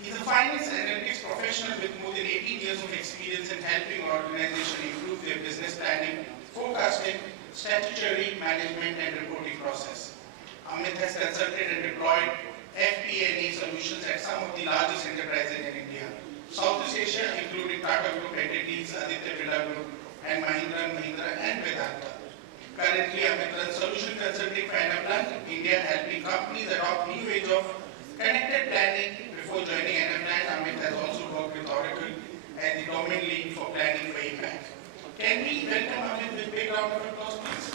He's a finance and analytics professional with more than 18 years of experience in helping organizations improve their business planning, forecasting, statutory management, and reporting process. Amit has consulted and deployed FP&A solutions at some of the largest enterprises in India, Southeast Asia, including Tata Group entities, Aditya Birla Group, and Mahindra & Mahindra and Vedanta. Currently, Amit runs solution consulting for Anaplan, India, helping companies adopt new age of connected planning. Before joining Anaplan, Amit has also worked with Oracle as the domain lead for planning for APAC. Can we welcome Amit with a big round of applause, please?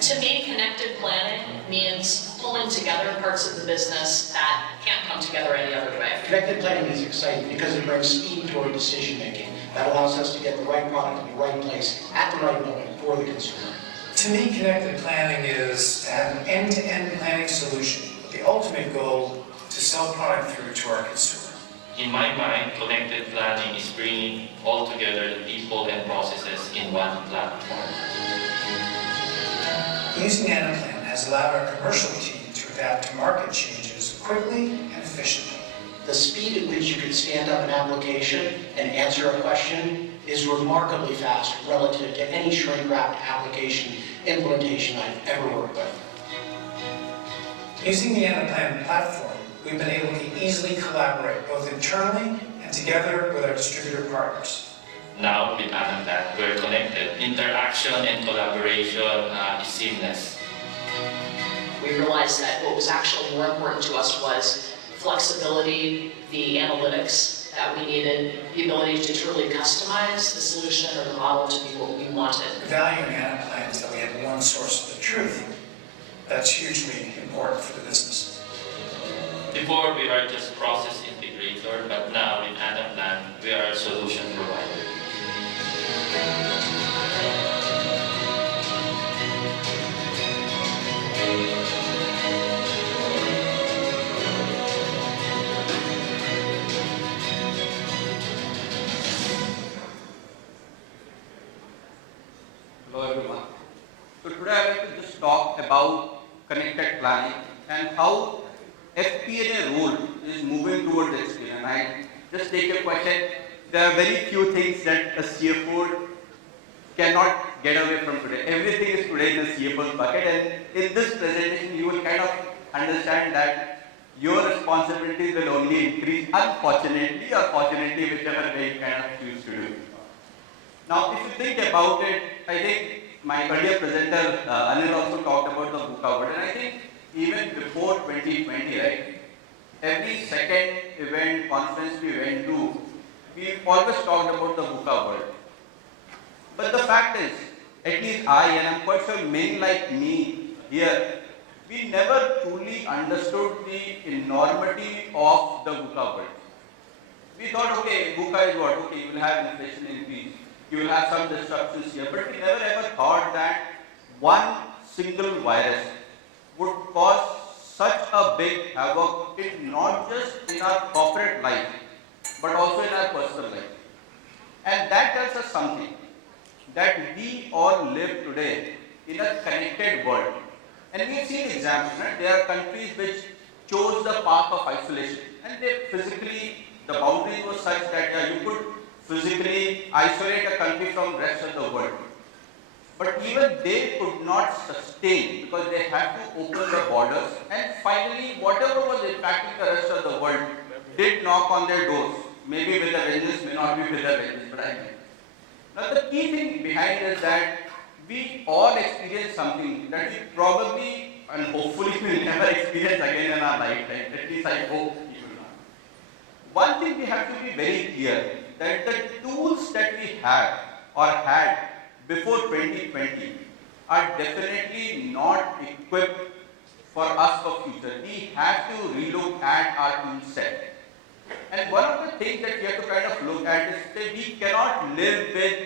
To me, connected planning means pulling together parts of the business that can't come together any other way. Connected planning is exciting because it brings speed to our decision making. That allows us to get the right product in the right place at the right moment for the consumer. To me, connected planning is to have an end-to-end planning solution with the ultimate goal to sell product through to our consumer. In my mind, connected planning is bringing all together the people and processes in one platform. Using Anaplan has allowed our commercial team to adapt to market changes quickly and efficiently. The speed at which you can stand up an application and answer a question is remarkably fast relative to any shrink-wrapped application implementation I've ever worked with. Using the Anaplan platform, we've been able to easily collaborate both internally and together with our distributor partners. Now with Anaplan, we're connected. Interaction and collaboration is seamless. We realized that what was actually more important to us was flexibility, the analytics that we needed, the ability to truly customize the solution or the model to be what we wanted. The value in Anaplan is that we have one source of the truth. That's hugely important for the business. Before we were just process integrator, but now with Anaplan, we are a solution provider. Hello everyone. So today I would like to just talk about connected planning and how FP&A role is moving towards experience. And I just take a question. There are very few things that a CFO cannot get away from today. Everything is today in the CFO's bucket, and in this presentation you will kind of understand that your responsibilities will only increase, unfortunately or fortunately, whichever way you kind of choose to do. Now, if you think about it, I think my earlier presenter, Anil, also talked about the VUCA word, and I think even before 2020, right, every second event, conference we went to, we always talked about the VUCA word. But the fact is, at least I, and I'm quite sure many like me here, we never truly understood the enormity of the VUCA word. We thought, okay, VUCA is what? Okay, you will have inflation increase, you will have some disruptions here, but we never ever thought that one single virus would cause such a big havoc in not just in our corporate life, but also in our personal life. And that tells us something, that we all live today in a connected world. And we've seen examples, right? There are countries which chose the path of isolation, and they physically, the boundaries were such that you could physically isolate a country from the rest of the world. But even they could not sustain because they had to open the borders, and finally whatever was impacting the rest of the world did knock on their doors. Maybe with a vengeance, may not be with a vengeance, but I mean. Now the key thing behind is that we all experience something that we probably and hopefully will never experience again in our lifetime. At least I hope we will not. One thing we have to be very clear, that the tools that we have or had before 2020 are definitely not equipped for us for future. We have to relook at our tool set. And one of the things that we have to kind of look at is that we cannot live with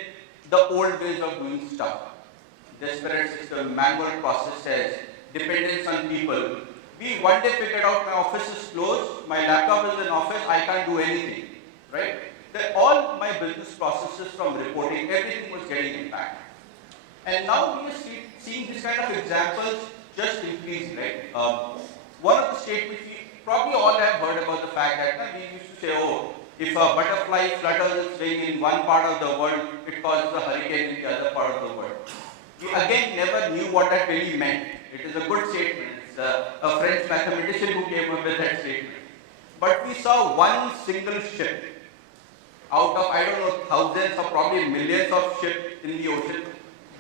the old ways of doing stuff. Disparate system, manual processes, dependence on people. We one day figured out my office is closed, my laptop is in office, I can't do anything, right? that all my business processes from reporting, everything was getting impacted. And now we are seeing this kind of examples just increase, right? One of the states which we probably all have heard about the fact that we used to say, oh, if a butterfly flutters its wing in one part of the world, it causes a hurricane in the other part of the world. We again never knew what that really meant. It is a good statement. It's a French mathematician who came up with that statement. But we saw one single ship out of, I don't know, thousands or probably millions of ships in the ocean.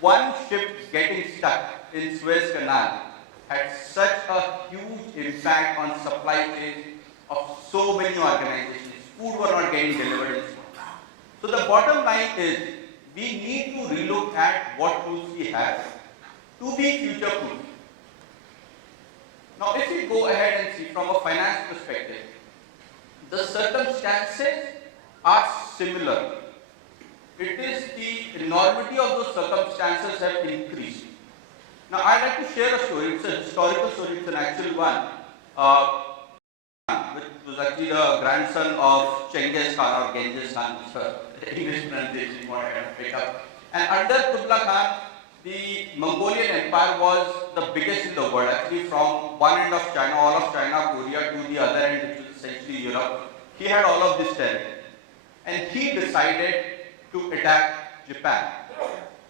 One ship getting stuck in Suez Canal had such a huge impact on supply chains of so many organizations. Food were not getting delivered and so on. So the bottom line is, we need to relook at what tools we have to be future-proof. Now, if we go ahead and see from a finance perspective, the circumstances are similar. It is the enormity of those circumstances have increased. Now, I'd like to share a story. It's a historical story. It's an actual one. Which was actually the grandson of Genghis Khan or Genghis Khan, which the English pronunciation you want to kind of pick up. And under Kublai Khan, the Mongolian Empire was the biggest in the world. Actually, from one end of China, all of China, Korea, to the other end, which was essentially Europe, he had all of this territory. And he decided to attack Japan.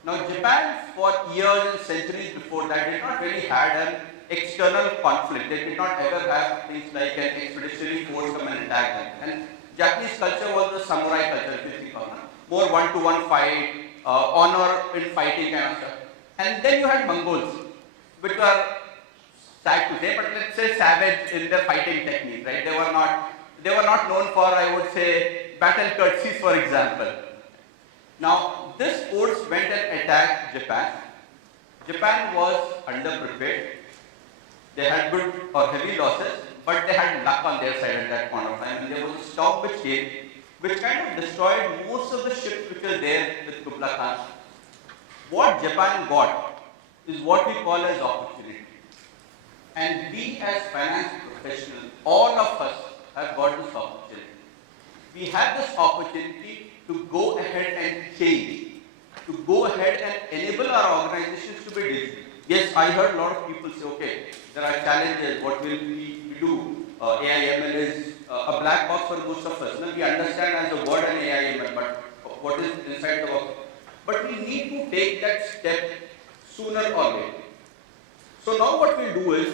Now, Japan, for years and centuries before that, did not really had an external conflict. They did not ever have things like an expeditionary force come and attack them. And Japanese culture was the samurai culture, if you think of it. More one-to-one fight, honor in fighting kind of stuff. And then you had Mongols, which were, sad to say, but let's say savage in their fighting technique, right? They were not known for, I would say, battle curtsies, for example. Now, this force went and attacked Japan. Japan was underprepared. They had good or heavy losses, but they had luck on their side at that point of time. And there was a storm which came, which kind of destroyed most of the ships which were there with Kublai Khan. What Japan got is what we call as opportunity. And we as finance professionals, all of us have got this opportunity. We have this opportunity to go ahead and change, to go ahead and enable our organizations to be digital. Yes, I heard a lot of people say, okay, there are challenges, what will we do? AI ML is a black box for most of us. Now, we understand as a word an AI ML, but what is inside the box? But we need to take that step sooner or later. So now what we'll do is,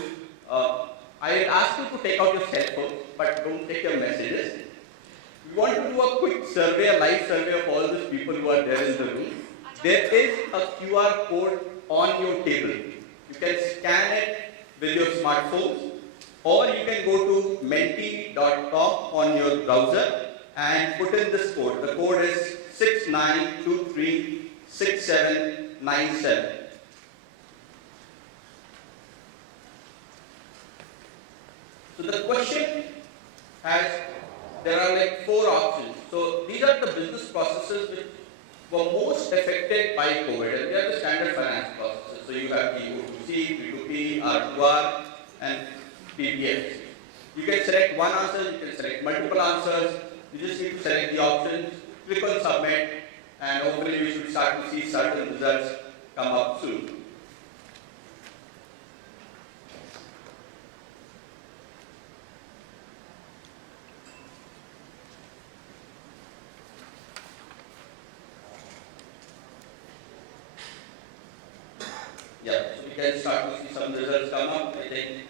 I will ask you to take out your cell phone, but don't take your messages. We want to do a quick survey, a live survey of all these people who are there in the room. There is a QR code on your table. You can scan it with your smartphones, or you can go to menti.com on your browser and put in this code. The code is 69236797. So the question has, there are like 4 options. So these are the business processes which were most affected by COVID, and they are the standard finance processes. So you have the O2C, P2P, R2R, and PPF. You can select one answer, you can select multiple answers. You just need to select the options, click on submit, and hopefully we should start to see certain results come up soon. Yeah, so we can start to see some results come up. I think,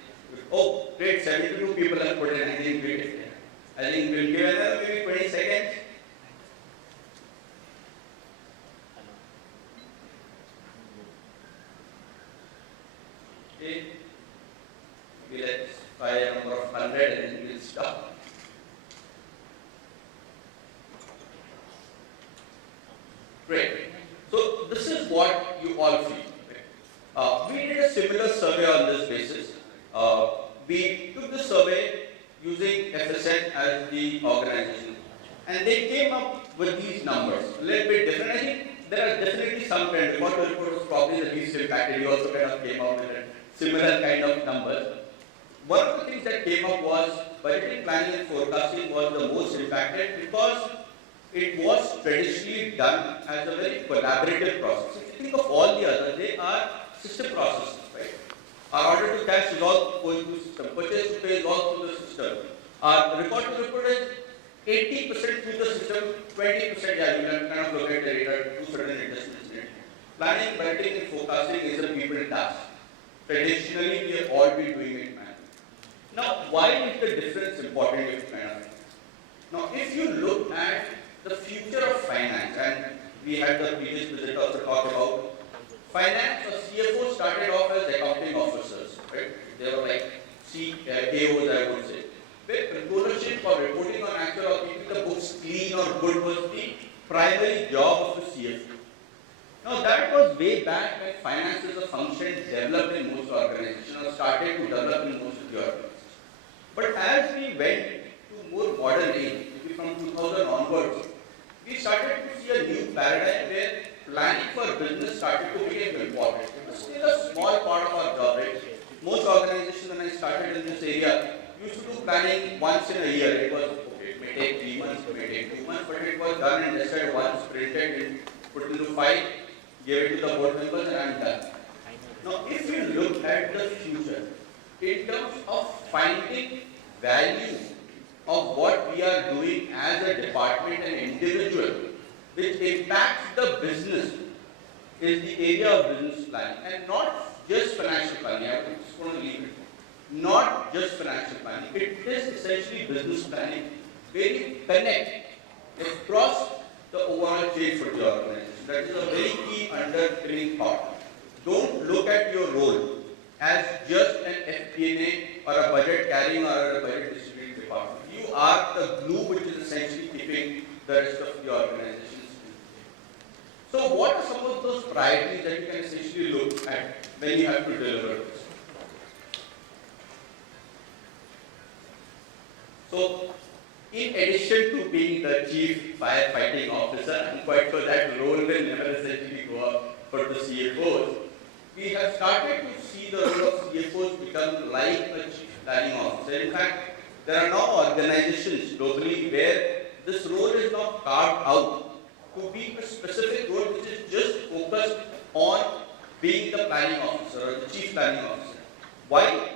oh, great, 72 people have put in. I think we'll give another maybe 20 seconds. Okay, maybe let's try a number of 100 and then we'll stop. Great. So this is what you all feel. We did a similar survey on this basis. We took the survey using FSN as the organization, and they came up with these numbers, a little bit different. I think there are definitely some trends. What the report was probably the least impacted. We also kind of came up with a similar kind of numbers. One of the things that came up was budgeting, planning and forecasting was the most impacted, because it was traditionally done as a very collaborative process. If you think of all the others, they are system processes, right? Our order to cash is all going through the system, purchase to pay is all through the system. Our record to report is 80% through the system, 20%, yeah, you can kind of look at the data, do certain adjustments in it. Planning, budgeting, and forecasting is a people task. Traditionally, we have all been doing it manually. Now, why is the difference important if kind? Now, if you look at the future of finance, and we had the previous visit also talk about finance, or CFO started off as accounting officers, right? They were like AOs, I would say. Where controllership or reporting on actual or keeping the books clean or good was the primary job of the CFO. Now that was way back when finance as a function developed in most organizations or started to develop in most of the organizations. But as we went to more modern age, maybe from 2000 onwards, we started to see a new paradigm where planning for business started to become important. It was still a small part of our job, right? Most organizations, when I started in this area, used to do planning once in a year. It was, okay, it may take 3 months, it may take 2 months, but it was done and decided once, printed, and put into file, gave it to the board members, and I'm done. Now, if you look at the future, in terms of finding value of what we are doing as a department and individual, which impacts the business, is the area of business planning, and not just financial planning. I just want to leave it. Not just financial planning. It is essentially business planning, where you connect across the overall chain for the organization. That is a very key underpinning thought. Don't look at your role as just an FP&A or a budget carrying or a budget distributing department. You are the glue which is essentially keeping the rest of the organization. So what are some of those priorities that you can essentially look at when you have to deliver this? So, in addition to being the chief firefighting officer, I'm quite sure that role will never essentially go up for the CFOs. We have started to see the role of CFOs become like a chief planning officer. In fact, there are now organizations globally where this role is now carved out to be a specific role which is just focused on being the planning officer or the chief planning officer. Why?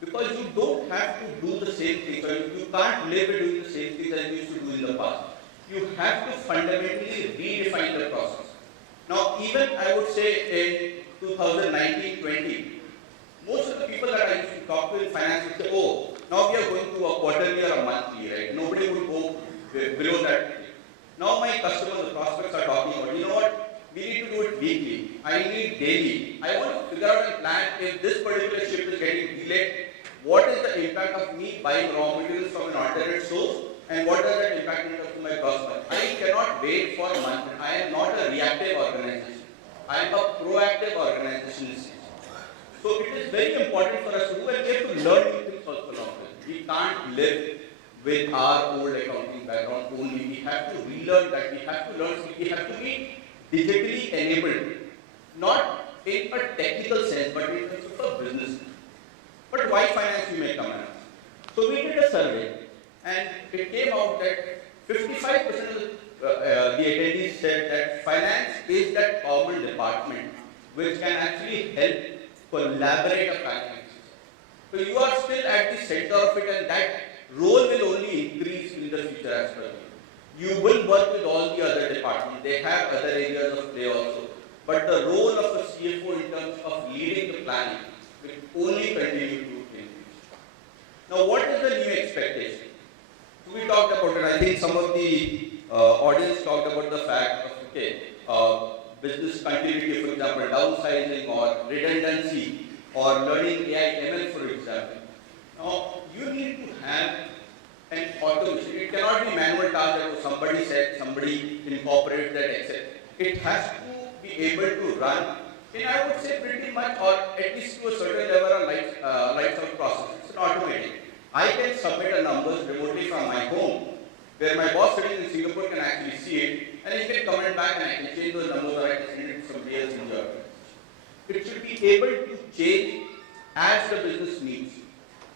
Because you don't have to do the same things, or you can't live it doing the same things as you used to do in the past. You have to fundamentally redefine the process. Now, even I would say in 2019-20, most of the people that I used to talk to in finance would say, oh, now we are going to a quarterly or a monthly, right? Nobody would go below that. Now my customers, the prospects are talking about, you know what? We need to do it weekly. I need daily. I want to figure out a plan if this particular ship is getting delayed. What is the impact of me buying raw materials from an alternate source, and what does that impact into my cost? I cannot wait for a month. I am not a reactive organization. I am a proactive organization. So it is very important for us to do, and we have to learn new things also along with. We can't live with our old accounting background only. We have to relearn that. We have to learn. We have to be digitally enabled, not in a technical sense, but in terms of a business. But why finance, you may come around. So we did a survey, and it came out that 55% of the attendees said that finance is that common department which can actually help collaborate a planning. So you are still at the center of it, and that role will only increase in the future as well. You will work with all the other departments. They have other areas of play also. But the role of a CFO in terms of leading the planning will only continue to increase. Now, what is the new expectation? So we talked about it. I think some of the audience talked about the fact of, okay, business continuity, for example, downsizing or redundancy or learning AI ML, for example. Now, you need to have an automation. It cannot be manual task that somebody said, somebody incorporates that, etc. It has to be able to run in, I would say, pretty much, or at least to a certain level, a lights out process. It's an automatic. I can submit a numbers remotely from my home, where my boss sitting in Singapore can actually see it, and he can comment back and I can change those numbers, or I can send it to somebody else in the organization. It should be able to change as the business needs.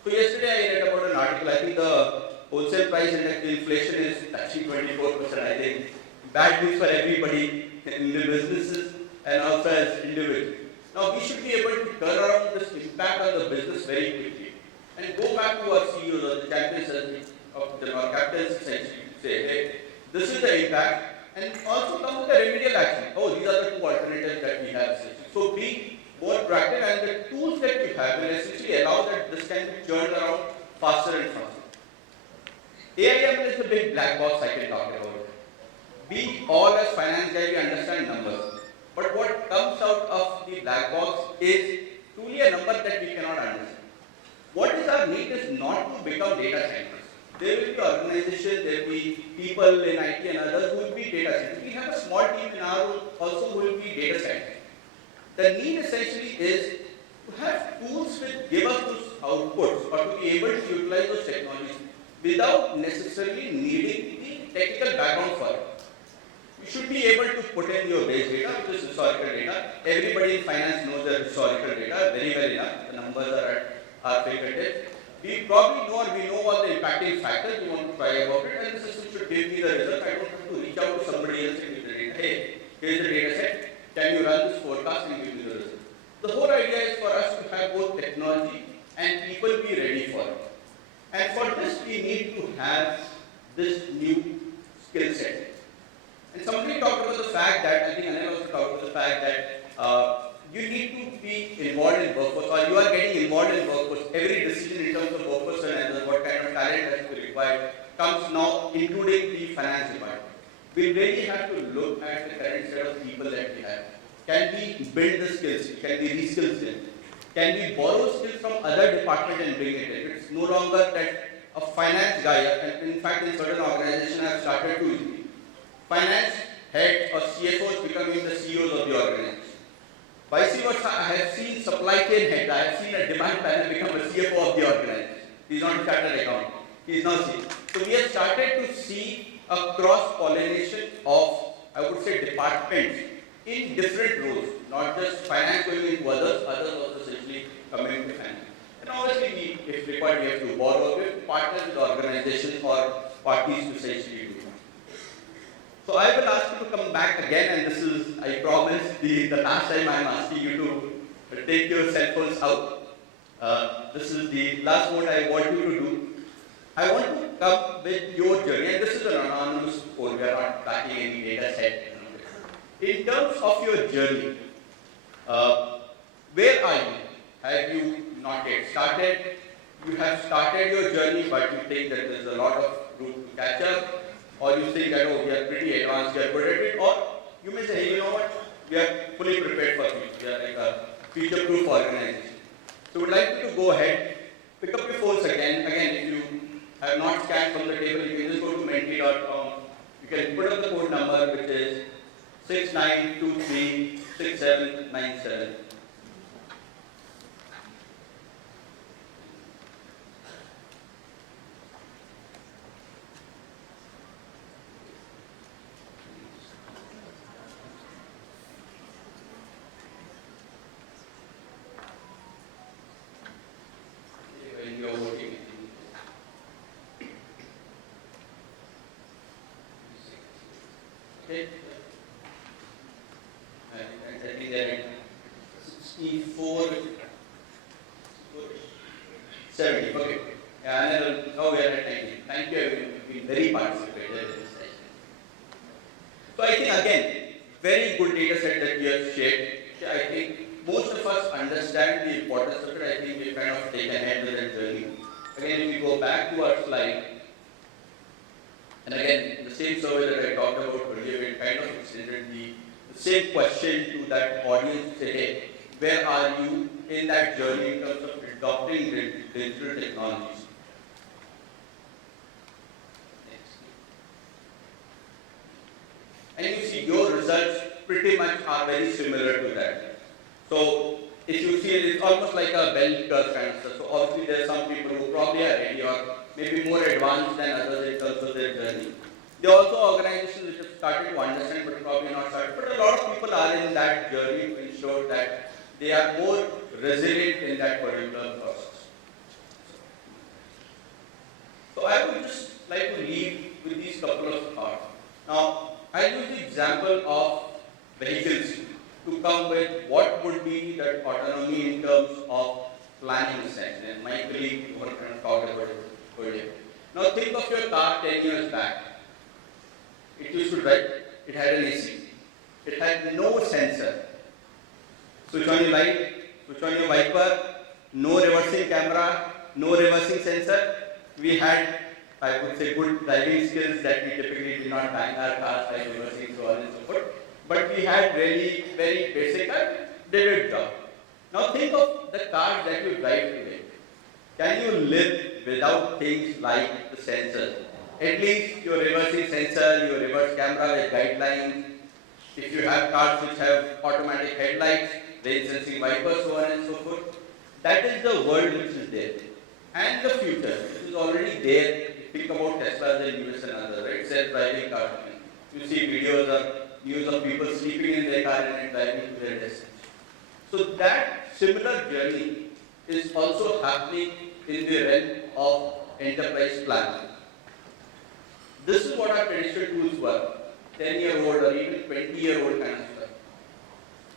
So yesterday I read about an article. I think the wholesale price index, the inflation is touching 24%, I think. Bad news for everybody in the businesses and also as individuals. Now we should be able to turn around this impact on the business very quickly and go back to our CEOs or the champions of the our captains essentially to say, hey, this is the impact, and also come with the remedial action. Oh, these are the two alternatives that we have essentially. So be more proactive, and the tools that you have will essentially allow that this can be turned around faster and faster. AIML is a big black box I can talk about. We all as finance guys, we understand numbers. But what comes out of the black box is truly a number that we cannot understand. What is our need is not to become data scientists. There will be organizations, there will be people in IT and others who will be data scientists. We have a small team in our role also who will be data scientists. The need essentially is to have tools which give us those outputs or to be able to utilize those technologies without necessarily needing the technical background for it. You should be able to put in your base data, which is historical data. Everybody in finance knows the historical data very well enough. The numbers are at our fingertips. We probably know, or we know all the impacting factors we want to try about it, and the system should give me the result. I don't have to reach out to somebody else and give the data. Hey, here's the data set. Can you run this forecast and give me the result? The whole idea is for us to have both technology and people be ready for it. And for this, we need to have this new skill set. And somebody talked about the fact that, I think Anil also talked about the fact that you need to be involved in workforce, or you are getting involved in workforce. Every decision in terms of workforce and what kind of talent that is required comes now, including the finance department. We really have to look at the current set of people that we have. Can we build the skills? Can we reskill them? Can we borrow skills from other departments and bring it in? It's no longer that a finance guy, and in fact in certain organizations have started to finance heads or CFOs becoming the CEOs of the organization. Vice versa, I have seen supply chain heads, I have seen a demand planner become a CFO of the organization. He's not a chartered accountant. He's now CEO. So we have started to see a cross-pollination of, I would say, departments in different roles, not just finance going into others also essentially coming to finance. And obviously, if required, we have to borrow, we have to partner with organizations or parties to essentially do it. So I will ask you to come back again, and this is, I promise, the last time I am asking you to take your cell phones out. This is the last what I want you to do. I want to come with your journey, and this is an anonymous poll, we are not tracking any data set. In terms of your journey, where are you? Have you not yet started? You have started your journey, but you think that there is a lot of room to catch up, or you think that, oh, we are pretty advanced, we are good at it, or you may say, hey, you know what, we are fully prepared for future, we are like a future-proof organization. So we'd like you to go ahead, pick up your phones again. Again, if you have not scanned from the table, you can just go to menti.com. You can put up the code number, which is 69236797. When you are voting. Okay. I think they're at 64, 70. Okay. Now we are at 90. Thank you, everyone. You've been very participated in this session. So I think again, very good data set that we have shared. I think most of us understand the importance of it. I think we kind of taken ahead with that journey. Again, if we go back to our slide, and again, the same survey that I talked about earlier, we kind of extended the same question to that audience, say, hey, where are you in that journey in terms of adopting digital technologies? Next. And you see your results pretty much are very similar to that. So if you see it, it's almost like a bell curve kind of stuff. So obviously there are some people who probably are ready or maybe more advanced than others in terms of their journey. There are also organizations which have started to understand but probably not started. But a lot of people are in that journey to ensure that they are more resilient in that particular process. So I would just just like to leave with these couple of thoughts. Now, I use the example of vehicles to come with what would be that autonomy in terms of planning sense. And my colleague were kind of talked about it earlier. Now think of your car 10 years back. It used to drive, it had an AC. It had no sensor. Switch on your light, switch on your wiper, no reversing camera, no reversing sensor. We had, I would say, good driving skills that we typically did not bang our cars by reversing, so on and so forth. But we had really very basic and did it job. Now think of the cars that you drive today. Can you live without things like the sensors? At least your reversing sensor, your reverse camera with guidelines. If you have cars which have automatic headlights, rain sensing wipers, so on and so forth. That is the world which is there. And the future, which is already there. Think about Teslas in US and others, right? Self-driving cars. You see videos or news of people sleeping in their car and driving to their destination. So that similar journey is also happening in the realm of enterprise planning. This is what our traditional tools were, 10-year-old or even 20-year-old kind of stuff.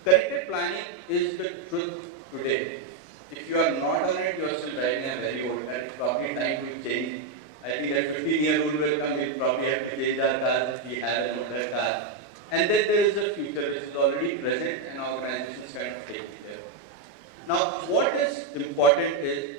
Connected planning is the truth today. If you are not on it, you are still driving a very old car. It's probably time to change. I think that 15-year-old will come, we'll probably have to change our cars if we have an older car. And then there is a future which is already present and organizations kind of take it there. Now, what is important is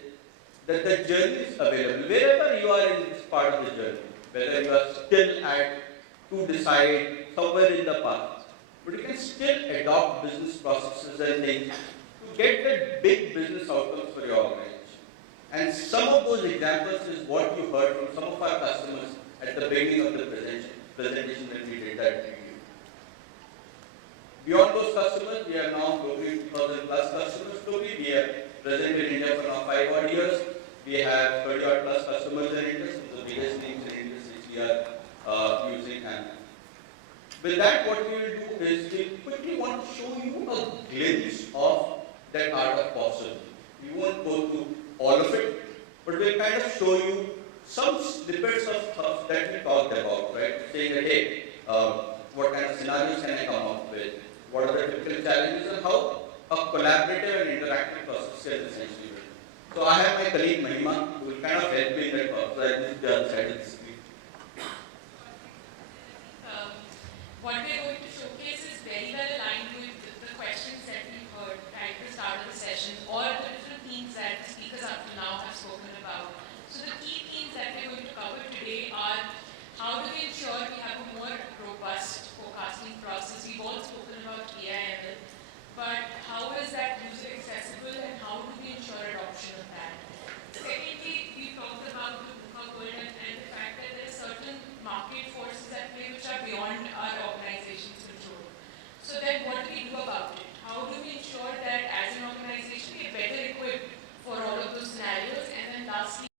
that the journey is available. Wherever you are in this part of the journey, whether you are still at to decide somewhere in the past, but you can still adopt business processes and things to get the big business outcomes for your organization. And some of those examples is what you heard from some of our customers at the beginning of the presentation when we did that review. Beyond those customers, we are now globally 2,000 plus customers globally. We are present in India for now 5 odd years. We have 30 odd plus customers in India, some of the biggest names in India which we are using. And with that, what we will do is we quickly want to show you a glimpse of that art of possible. We won't go through all of it, but we'll kind of show you some snippets of stuff that we talked about, right? Saying that, hey, what kind of scenarios can I come up with? What are the typical challenges and how a collaborative and interactive process can essentially be. So I have my colleague Mahima who will kind of help me in that process. I just the other side of the screen. What we're going to showcase is very well aligned with the questions that we heard right at the start of the session, or the different themes that the speakers up to now have spoken about. So the key themes that we're going to cover today are how do we ensure we have a more robust forecasting process. We've all spoken about AI/ML, but how is that user accessible and how do we ensure adoption of that? Secondly, we talked about the VUCA world and the fact that there are certain market forces at play which are beyond our organization's control. So then what do we do about it? How do we ensure that as an organization we are better equipped for all of those scenarios? And then lastly,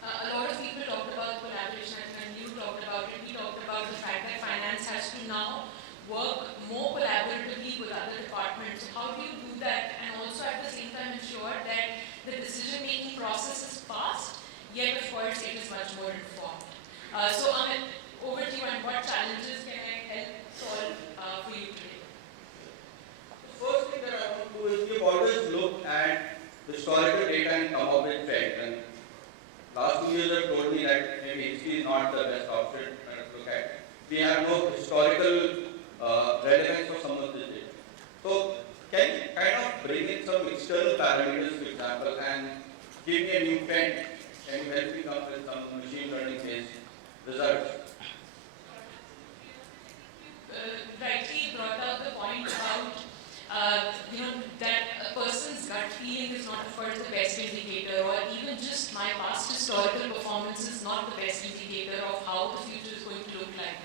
a lot of people talked about collaboration and you talked about it. We talked about the fact that finance has to now work more collaboratively with other departments. So how do you do that and also at the same time ensure that the decision-making process is fast, yet of course it is much more informed. So Amit, over to you, and what challenges can I help solve for you today? The first thing that I want to do is we've always looked at historical data and come up with trends. And last 2 years have told me that maybe HP is not the best option to look at. We have no historical relevance for some of this data. So can you kind of bring in some external parameters, for example, and give me a new trend? Can you help me come with some machine learning based results? Rightly brought out the point about that a person's gut feeling is not of course the best indicator, or even just my past historical performance is not the best indicator of how the future is going to look like.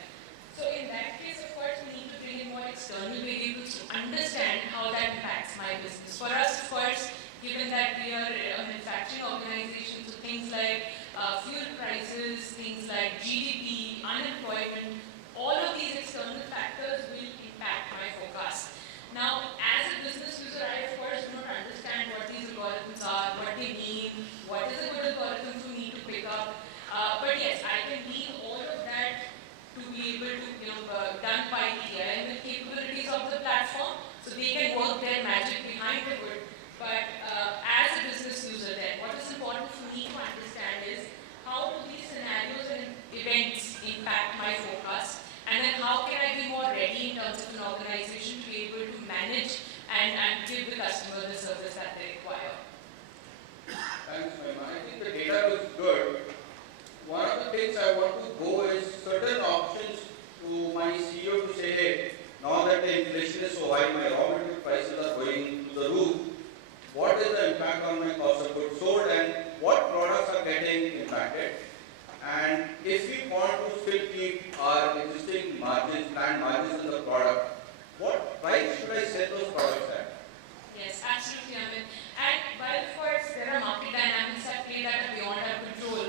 So in that case, of course, we need to bring in more external variables to understand how that impacts my business. For us, of course, given that we are a manufacturing organization, so things like fuel prices, things like GDP, unemployment, all of these external factors will impact my forecast. Now, as a business user, I of course do not understand what these algorithms are, what they mean, what is a good algorithm for me to pick up. But yes, I can leave all of that to be able to, done by the AI and the capabilities of the platform, so they can work their magic behind the hood. But as a business user then, what is important for me to understand is how do these scenarios and events impact my forecast, and then how can I be more ready in terms of an organization to be able to manage and give the customer the service that they require. Thanks, Mahima. I think the data looks good. One of the things I want to go is certain options to my CEO to say, hey, now that the inflation is so high, my raw material prices are going to the roof, what is the impact on my cost of goods sold and what products are getting impacted? And if we want to still keep our existing margins, planned margins in the product, what price should I sell those products at? Yes, absolutely, Amit. And while of course there are market dynamics at play that are beyond our control,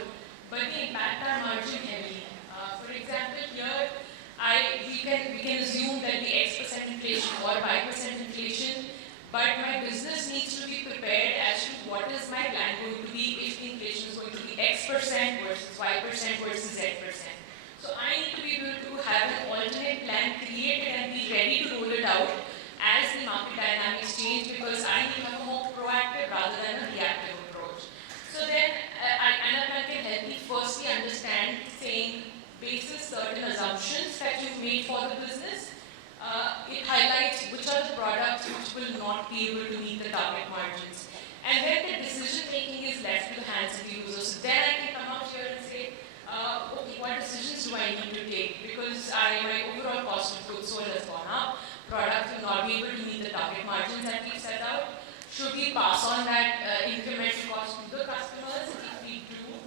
but they impact our margin heavily. For example, here we can assume that the X% inflation or Y% inflation, but my business needs to be prepared as to what is my plan going to be if the inflation is going to be X% versus Y% versus Z%. So I need to be able to have an alternate plan created and be ready to roll it out as the market dynamics change, because I need to have a more proactive rather than a reactive approach. So then Anaplan can help me firstly understand, saying, basis certain assumptions that you've made for the business, it highlights which are the products which will not be able to meet the target margins. And then the decision making is left to the hands of the user. So then I can come out here and say, okay, what decisions do I need to take? Because my overall cost of goods sold has gone up, products will not be able to meet the target margins that we've set out. Should we pass on that incremental cost to the customers? If we do,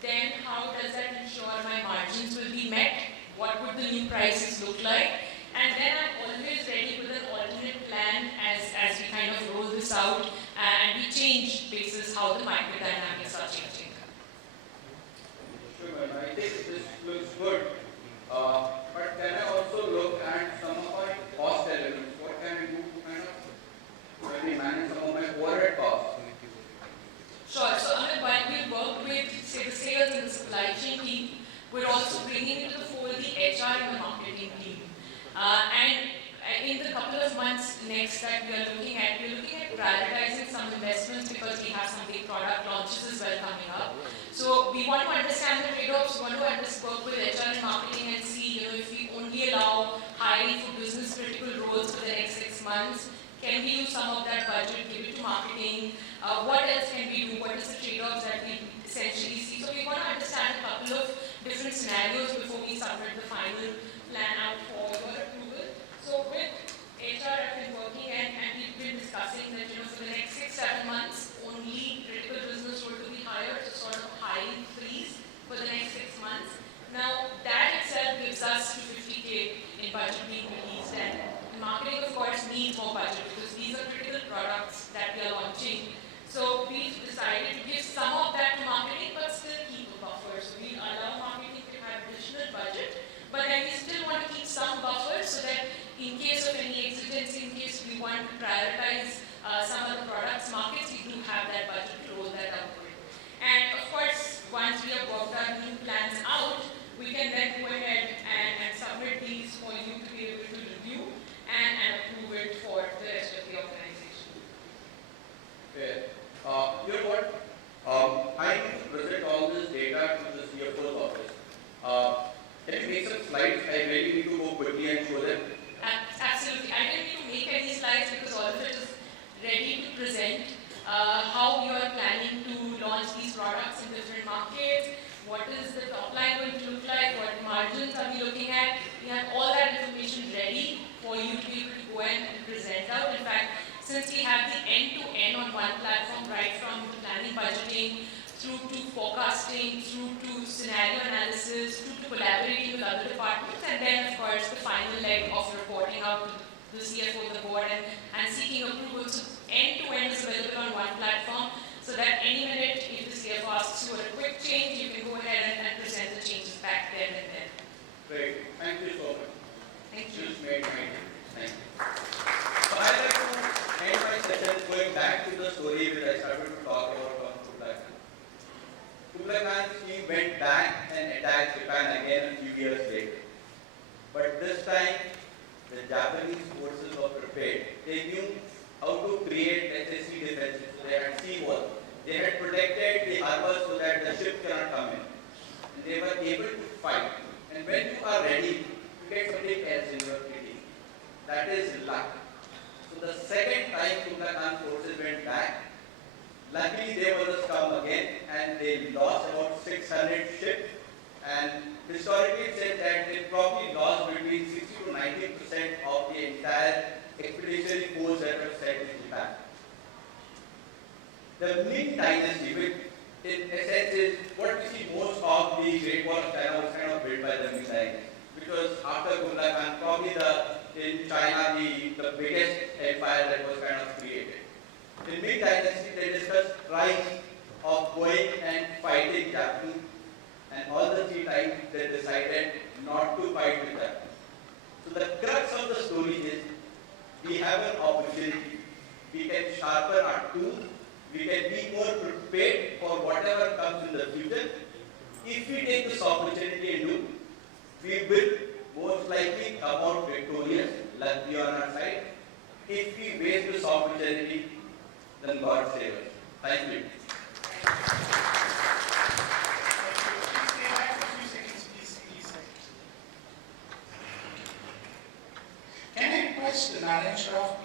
then how does that ensure my margins will be met? What would the new prices look like? And then I'm always ready with an alternate plan as we kind of roll this out and we change basis how the market dynamics are changing. Sure, I think this looks good. But can I also look at some of my cost elements? What can I do to kind of maybe manage some of my overhead costs? Sure. So Amit, while we work with, say, the sales and the supply chain team, we're also bringing into the fold the HR and the marketing team. And in the couple of months next that we're looking at prioritizing some investments because we have some big product launches as well coming up. So we want to understand the trade-offs, we want to work with HR and marketing and see, if we only allow hiring for business critical roles for the next 6 months, can we use some of that budget, give it to marketing? What else can we do? What is the trade-offs that we essentially see? So we want to understand a couple of different scenarios before we submit the final plan out for your approval. So with HR, I've been working and we've been discussing that, for the next 6-7 months, only critical business role to be hired, so sort of hiring freeze for the next 6 months. Now, that itself gives us 250K in budget being released, and marketing, of course, needs more budget because these are critical products that we are launching. So we've decided to give some of that to marketing, but still keep a buffer. So we allow marketing to have additional budget, but then we still want to keep some buffer so that in case of any exigency, in case we want to prioritize some of the products, markets, we do have that budget to roll that out with. And of course, once we have worked our new plans out, we can then go ahead and submit these for you to be able to review and approve it for the rest of the organization. Okay. You know what? I need to present all this data to the CFO's office. Can you make some slides? I really need to go quickly and show them. Absolutely. I didn't need to make any slides because all of it is ready to present. How you are planning to launch these products in different markets, what is the top line going to look like, what margins are we looking at. We have all that information ready for you to be able to go and present out. In fact, since we have the end-to-end on one platform, right from planning, budgeting, through to forecasting, through to scenario analysis, through to collaborating with other departments, and then of course the final leg of reporting out to the CFO, the board, and seeking approval. So end-to-end is available on one platform, so that any minute if the CFO asks you for a quick change, you can go ahead and present the changes back there and then. Great. Thank you so much. Thank you. Just made my day. Thank you. So I'd like to end my session going back to the story which I started to talk about on Gupta. Gupta, he went back and attack Japan again a few years later. But this time, the Japanese forces were prepared. They knew how to create SSC defenses. They had sea walls. They had protected the harbor so that the ship cannot come in. And they were able to fight. And when you are ready, you get something else in your kitty. That is luck. So the second time Gupta Khan forces went back, luckily there was a storm again and they lost about 600 ships. And historically it said that they probably lost between 60 to 90% of the entire expeditionary force that was sent to Japan. The Ming dynasty, which in essence is what we see most of the Great Wall of China was kind of built by the Ming dynasty, which was after Gupta Khan probably in China the biggest empire that was kind of created. In Ming dynasty they discussed rise of going and fighting Japanese, and all the 3 times they decided not to fight with them. So the crux of the story is we have an opportunity. We can sharpen our tools. We can be more prepared for whatever comes in the future. If we take this opportunity and do, we will most likely come out victorious, luck be on our side. If we waste this opportunity, then God save us. Thank you. Can I request Narayan Shroff